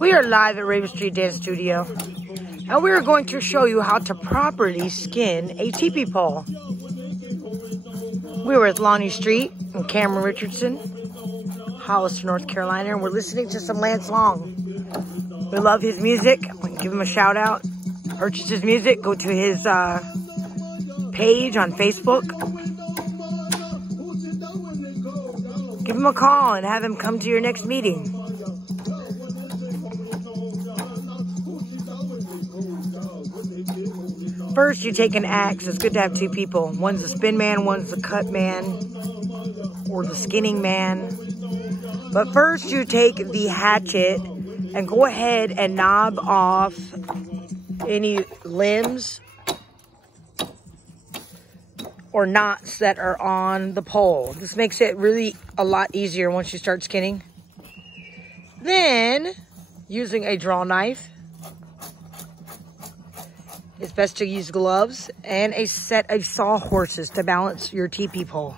We are live at Raven Street Dance Studio, and we are going to show you how to properly skin a teepee pole. We're at Lonnie Street and Cameron Richardson, Hollister, North Carolina, and we're listening to some Lance Long. We love his music. We can give him a shout out. Purchase his music. Go to his page on Facebook. Give him a call and have him come to your next meeting. First, you take an axe. It's good to have two people. One's the spin man, one's the cut man, or the skinning man. But first, you take the hatchet and go ahead and knob off any limbs or knots that are on the pole. This makes it really a lot easier once you start skinning. Then, using a draw knife, it's best to use gloves and a set of sawhorses to balance your teepee pole.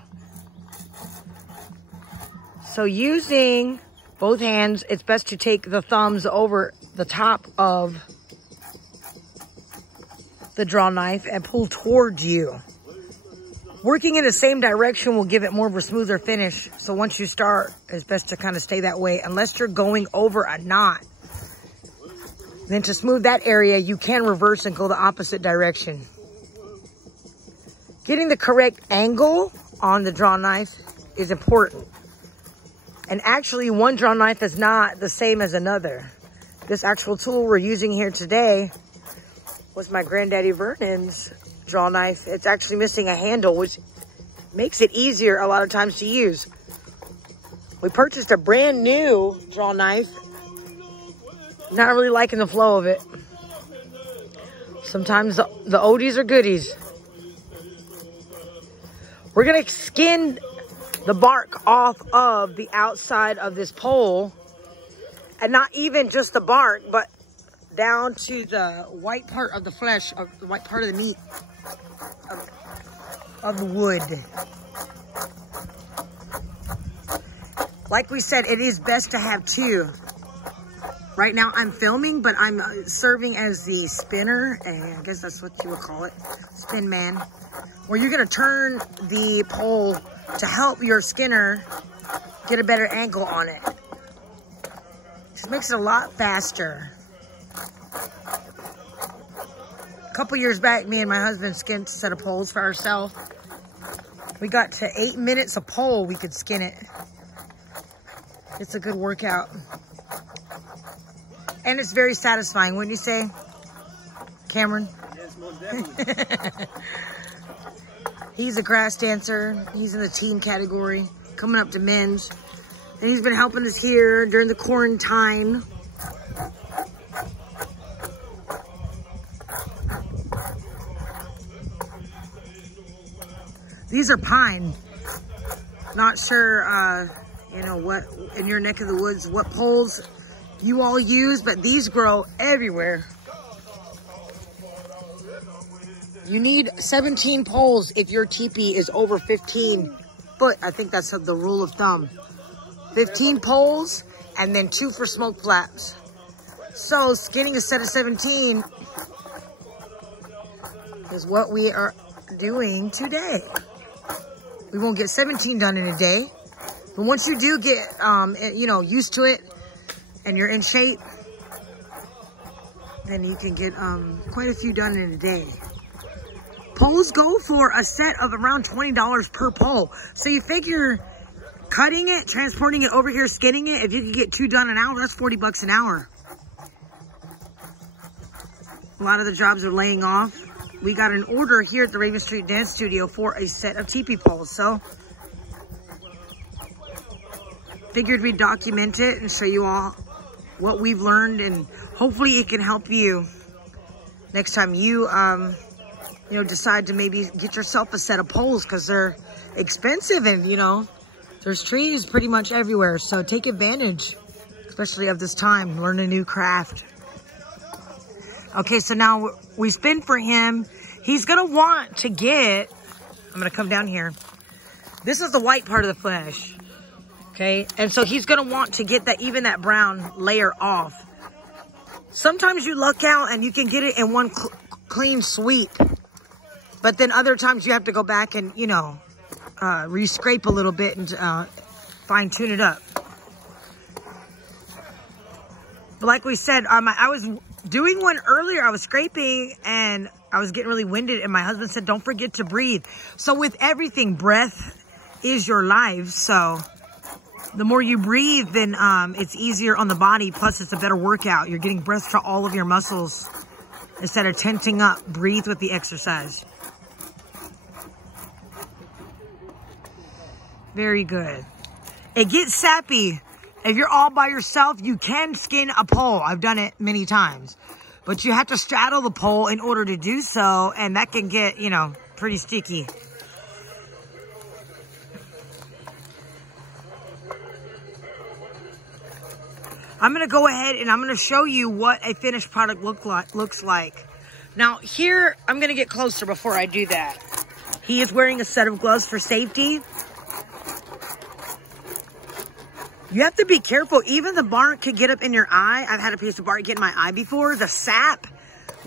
So using both hands, it's best to take the thumbs over the top of the draw knife and pull towards you. Working in the same direction will give it more of a smoother finish. So once you start, it's best to kind of stay that way unless you're going over a knot. Then to smooth that area, you can reverse and go the opposite direction. Getting the correct angle on the draw knife is important. And actually, one draw knife is not the same as another. This actual tool we're using here today was my granddaddy Vernon's draw knife. It's actually missing a handle, which makes it easier a lot of times to use. We purchased a brand new draw knife. Not really liking the flow of it. Sometimes the oldies are goodies. We're gonna skin the bark off of the outside of this pole, and not even just the bark, but down to the white part of the flesh, of the white part of the meat of the wood. Like we said, it is best to have two. Right now I'm filming, but I'm serving as the spinner, and I guess that's what you would call it, spin man, where you're gonna turn the pole to help your skinner get a better angle on it. Just makes it a lot faster. A couple years back, me and my husband skinned a set of poles for ourselves. We got to 8 minutes a pole, we could skin it. It's a good workout. And it's very satisfying, wouldn't you say, Cameron? Yes, most definitely. He's a grass dancer. He's in the teen category, coming up to men's. And he's been helping us here during the quarantine. These are pine. Not sure, you know, what in your neck of the woods, what poles you all use, but these grow everywhere. You need 17 poles if your teepee is over 15 foot. I think that's the rule of thumb. 15 poles and then 2 for smoke flaps. So skinning a set of 17 is what we are doing today. We won't get 17 done in a day, but once you do get, you know, used to it, and you're in shape, then you can get quite a few done in a day. Poles go for a set of around $20 per pole. So you figure cutting it, transporting it over here, skinning it, if you can get 2 done an hour, that's 40 bucks an hour. A lot of the jobs are laying off. We got an order here at the Raven Street Dance Studio for a set of teepee poles. So figured we'd document it and show you all what we've learned, and hopefully it can help you next time you, you know, decide to maybe get yourself a set of poles, because they're expensive, and, you know, there's trees pretty much everywhere. So take advantage, especially of this time, learn a new craft. Okay, so now we spin for him. He's gonna want to get, I'm gonna come down here. This is the white part of the flesh. Okay, and so he's gonna want to get that, even that brown layer off. Sometimes you luck out and you can get it in one clean sweep. But then other times you have to go back and, you know, re-scrape a little bit and fine tune it up. But like we said, I was doing one earlier. I was scraping and I was getting really winded. And my husband said, don't forget to breathe. So with everything, breath is your life. So the more you breathe, then it's easier on the body. Plus, it's a better workout. You're getting breath to all of your muscles instead of tensing up. Breathe with the exercise. Very good. It gets sappy. If you're all by yourself, you can skin a pole. I've done it many times. But you have to straddle the pole in order to do so. And that can get, you know, pretty sticky. I'm going to go ahead and I'm going to show you what a finished product looks like. Now, here, I'm going to get closer before I do that. He is wearing a set of gloves for safety. You have to be careful. Even the bark could get up in your eye. I've had a piece of bark get in my eye before. The sap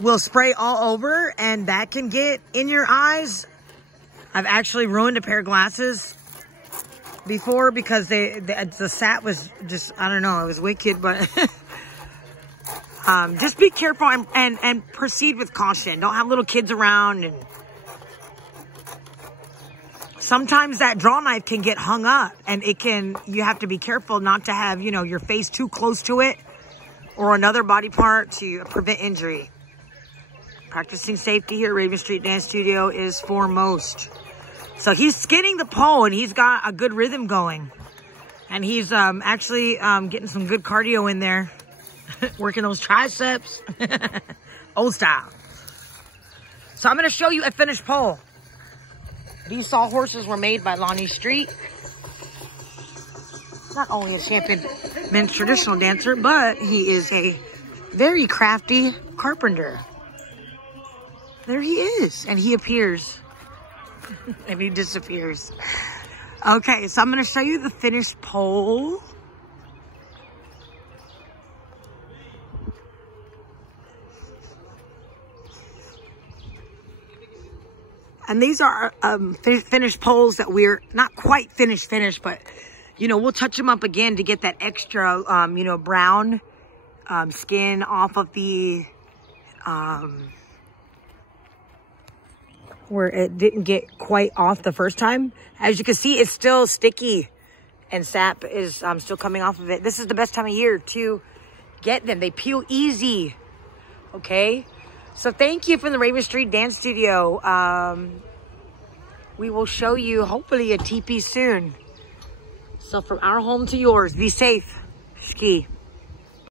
will spray all over, and that can get in your eyes. I've actually ruined a pair of glasses before because the sap was just, I don't know, it was wicked, but just be careful and proceed with caution. Don't have little kids around. And sometimes that draw knife can get hung up, and you have to be careful not to have, you know, your face too close to it or another body part to prevent injury. Practicing safety here at Raven Street Dance Studio is foremost. So he's skinning the pole and he's got a good rhythm going. And he's actually getting some good cardio in there. Working those triceps. Old style. So I'm going to show you a finished pole. These sawhorses were made by Lonnie Street. Not only a champion men's traditional dancer, but he is a very crafty carpenter. There he is. And he appears. And he disappears. Okay, so I'm going to show you the finished pole. And these are finished poles that we're not quite finished, but, you know, we'll touch them up again to get that extra, you know, brown skin off of the, where it didn't get quite off the first time. As you can see, it's still sticky and sap is still coming off of it. This is the best time of year to get them. They peel easy. Okay. So thank you from the Raven Street Dance Studio. We will show you hopefully a Tipi soon. So from our home to yours, be safe. Ski.